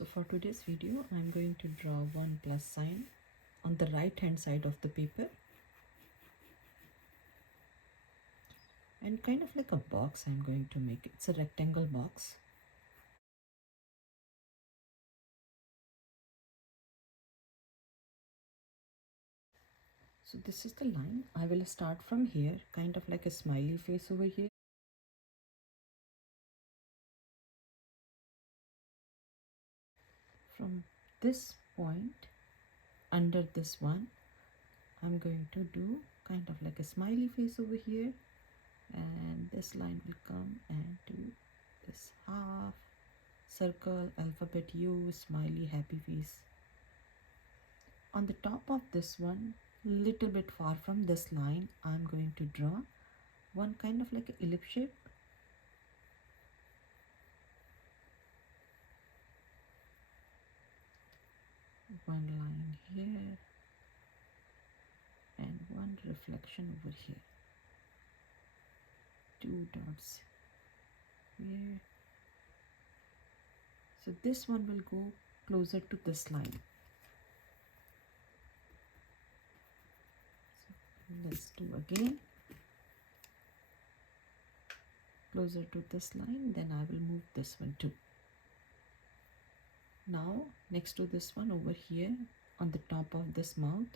So for today's video, I'm going to draw one plus sign on the right hand side of the paper and kind of like a box I'm going to make. It's a rectangle box. So this is the line. I will start from here, kind of like a smiley face over here. From this point, under this one, I'm going to do kind of like a smiley face over here, and this line will come and do this half circle, alphabet U, smiley, happy face. On the top of this one, little bit far from this line, I'm going to draw one kind of like an ellipse shape. One line here and one reflection over here. Two dots here. So this one will go closer to this line. So let's do again. Closer to this line, then I will move this one too. Now next to this one over here on the top of this mouth,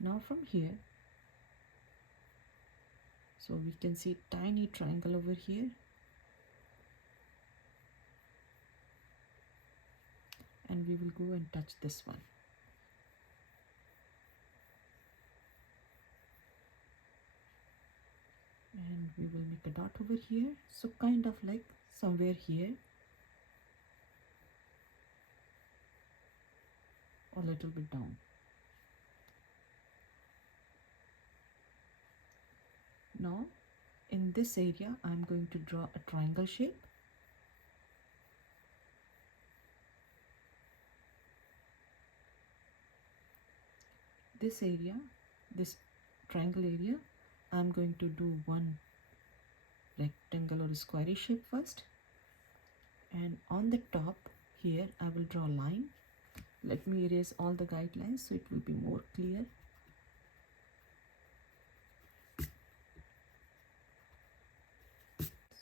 now from here, so we can see tiny triangle over here, and we will go and touch this one. And we will make a dot over here, so kind of like somewhere here, a little bit down. Now in this area I'm going to draw a triangle shape. This area, this triangle area, I'm going to do one rectangle or square shape first, and on the top here I will draw a line. Let me erase all the guidelines so it will be more clear.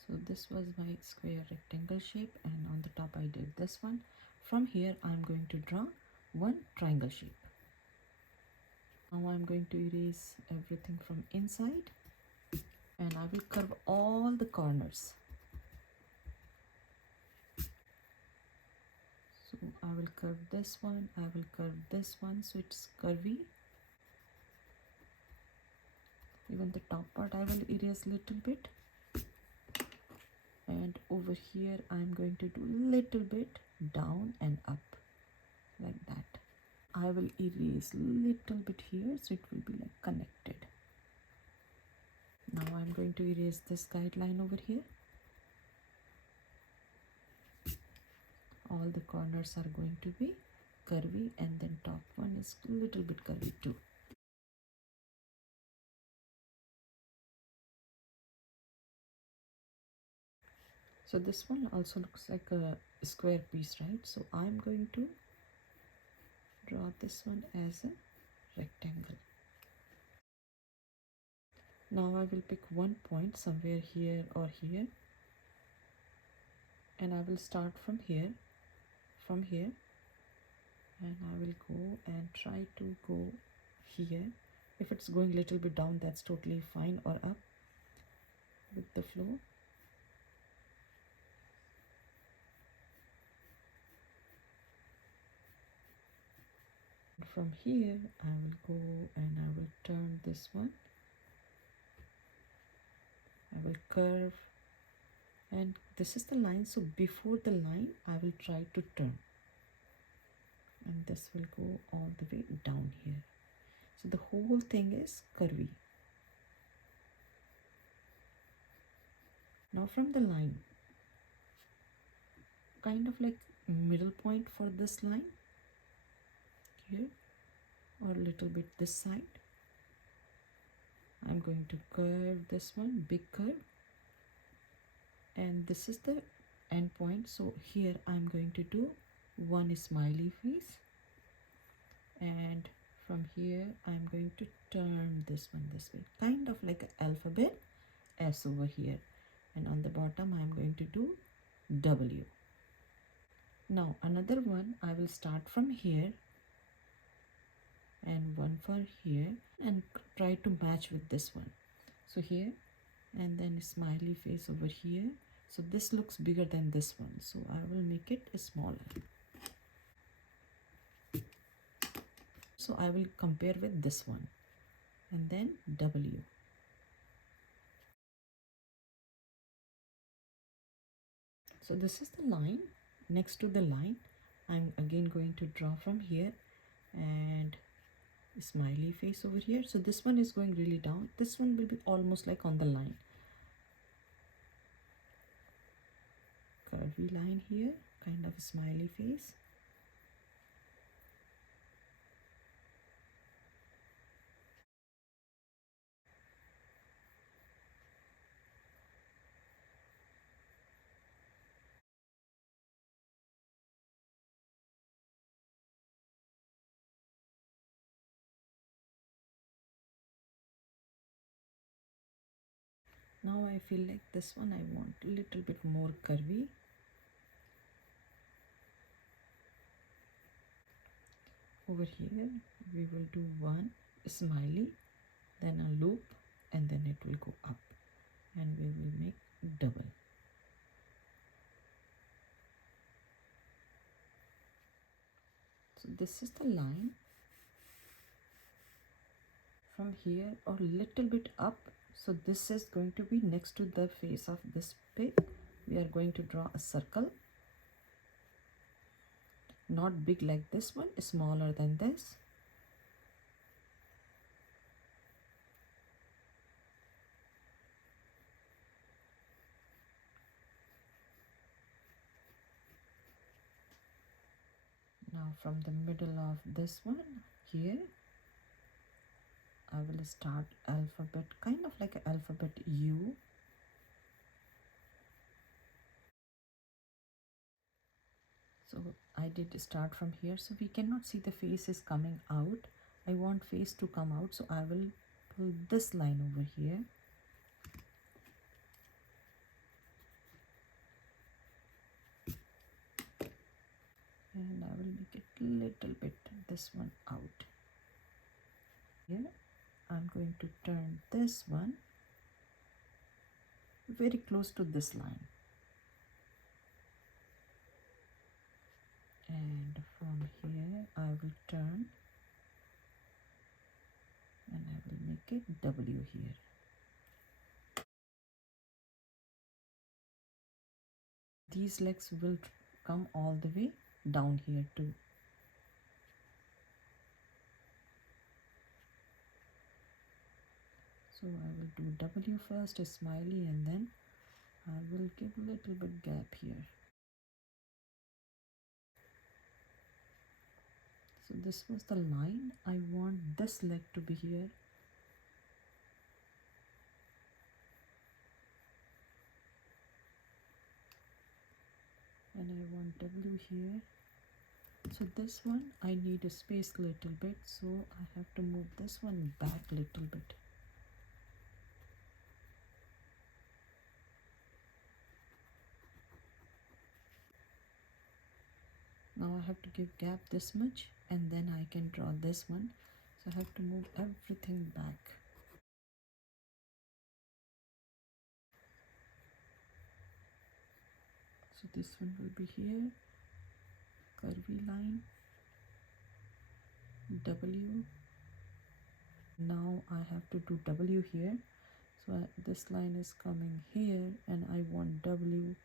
So this was my square rectangle shape, and on the top I did this one. From here I'm going to draw one triangle shape. Now I'm going to erase everything from inside, and I will curve all the corners. So I will curve this one, I will curve this one, so it's curvy. Even the top part I will erase little bit, and over here I'm going to do little bit down and up like that. I will erase little bit here so it will be like connected. Now I'm going to erase this guideline over here. All the corners are going to be curvy, and then top one is little bit curvy too. So this one also looks like a square piece, right? So I'm going to draw this one as a rectangle. Now I will pick one point somewhere here or here, and I will start from here, and I will go and try to go here. If it's going a little bit down, that's totally fine, or up with the flow. From here I will go and I will turn this one. I will curve, and this is the line, so before the line I will try to turn, and this will go all the way down here. So the whole thing is curvy. Now from the line, kind of like middle point for this line here, or a little bit this side. I'm going to curve this one, big curve, and this is the end point. So here I'm going to do one smiley face, and from here I'm going to turn this one this way, kind of like an alphabet S over here, and on the bottom I'm going to do W. Now another one, I will start from here and one for here and try to match with this one. So here, and then smiley face over here. So this looks bigger than this one, so I will make it smaller. So I will compare with this one, and then W. So this is the line. Next to the line, I'm again going to draw from here and smiley face over here. So this one is going really down. This one will be almost like on the line. Curvy line here, kind of a smiley face. Now I feel like this one I want a little bit more curvy. Over here we will do one smiley, then a loop, and then it will go up, and we will make double. So this is the line. From here or little bit up, so this is going to be next to the face of this pig. We are going to draw a circle, not big like this one, smaller than this. Now from the middle of this one here, I will start alphabet, kind of like an alphabet U. So I did start from here, so we cannot see the face is coming out. I want face to come out, so I will pull this line over here. And I will make it little bit this one out. Here I'm going to turn this one very close to this line, and from here I will turn and I will make it W here. These legs will come all the way down here too. So I will do W first, a smiley, and then I will give a little bit gap here. So this was the line. I want this leg to be here. And I want W here. So this one I need a space little bit, so I have to move this one back little bit. Now I have to give gap this much, and then I can draw this one. So I have to move everything back. So this one will be here, curvy line, W. Now I have to do W here. So this line is coming here, and I want W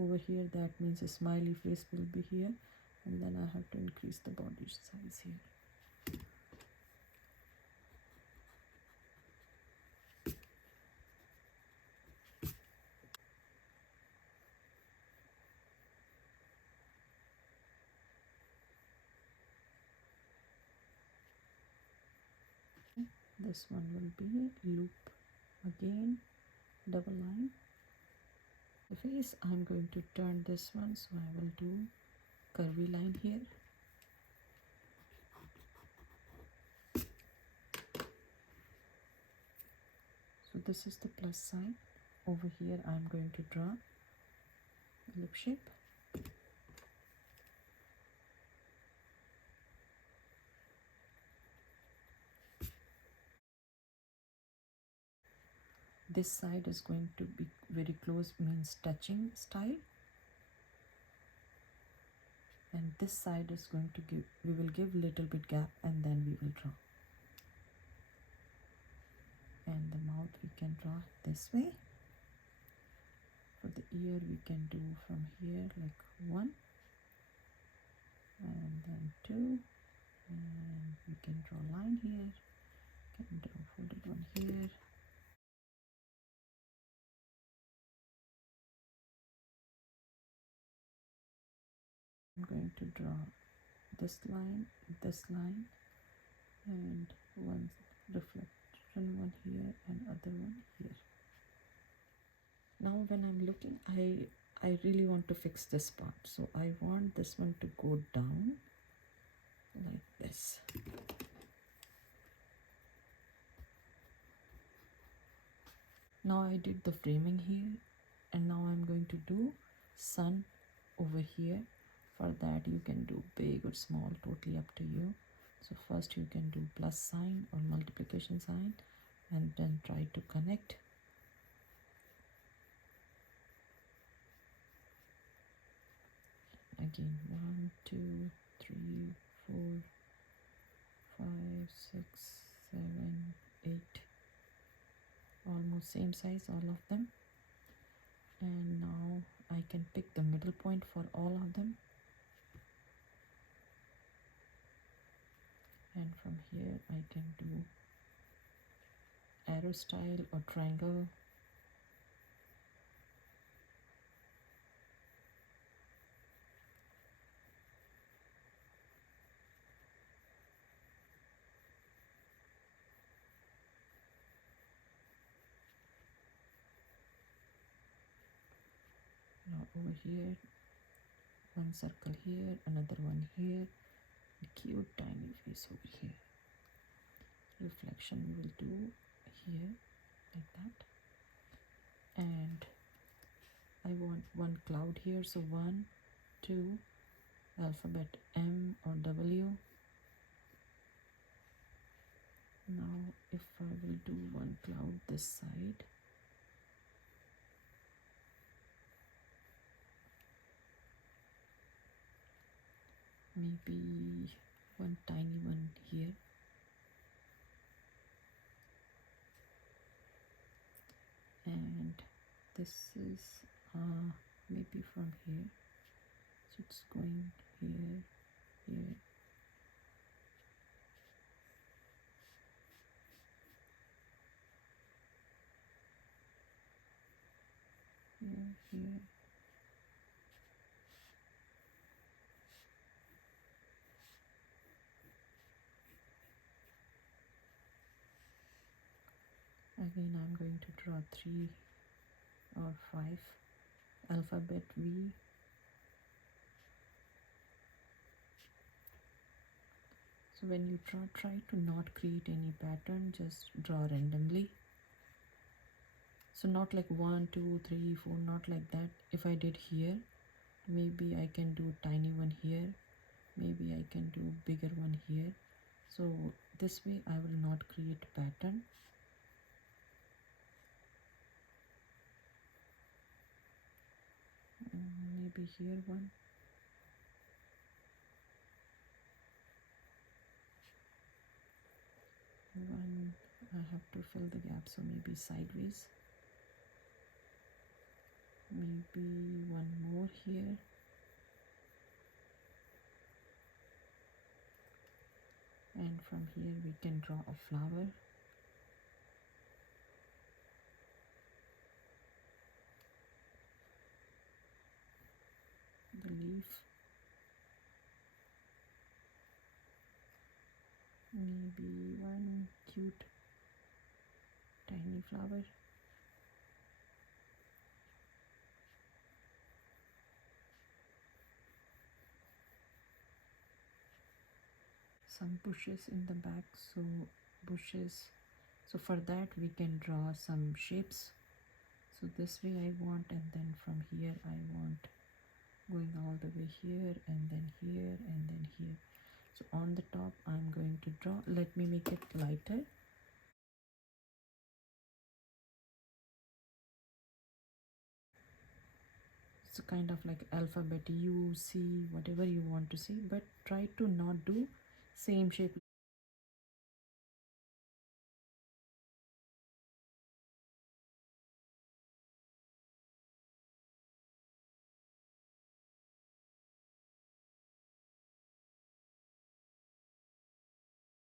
over here. That means a smiley face will be here, and then I have to increase the body size here. This one will be loop again, double line. The face, I'm going to turn this one, so I will do curvy line here. So this is the plus side. Over here I'm going to draw a lip shape. This side is going to be very close, means touching style, and this side is going to give, we will give little bit gap and then we will draw. And the mouth we can draw this way. For the ear we can do from here like 1 and then 2, and we can draw line here, can draw folded one here. I'm going to draw this line, and one reflection one here and other one here. Now when I'm looking, I really want to fix this part, so I want this one to go down like this. Now I did the framing here, and now I'm going to do sun over here. For that you can do big or small, totally up to you. So first you can do plus sign or multiplication sign and then try to connect. Again 1 2 3 4 5 6 7 8, almost same size all of them. And now I can pick the middle point for all of them, and from here I can do arrow style or triangle. Now over here, one circle here, another one here, a cute tiny face over here. Reflection we will do here like that, and I want one cloud here, so 1 2 alphabet M or W. Now if I will do one cloud this side, maybe one tiny one here, and this is maybe from here, so it's going here, here, here, here. Again I'm going to draw 3 or 5 alphabet V. So when you try to not create any pattern, just draw randomly. So not like 1 2 3 4, not like that. If I did here, maybe I can do tiny one here, maybe I can do bigger one here. So this way I will not create pattern. Maybe here one, I have to fill the gap, so maybe sideways, maybe one more here, and from here we can draw a flower. The leaf, maybe one cute tiny flower. Some bushes in the back, so bushes. So for that we can draw some shapes. So this way I want, and then from here I want going all the way here, and then here, and then here. So on the top I'm going to draw. Let me make it lighter. It's kind of like alphabet U, C, whatever you want to see, but try to not do same shape.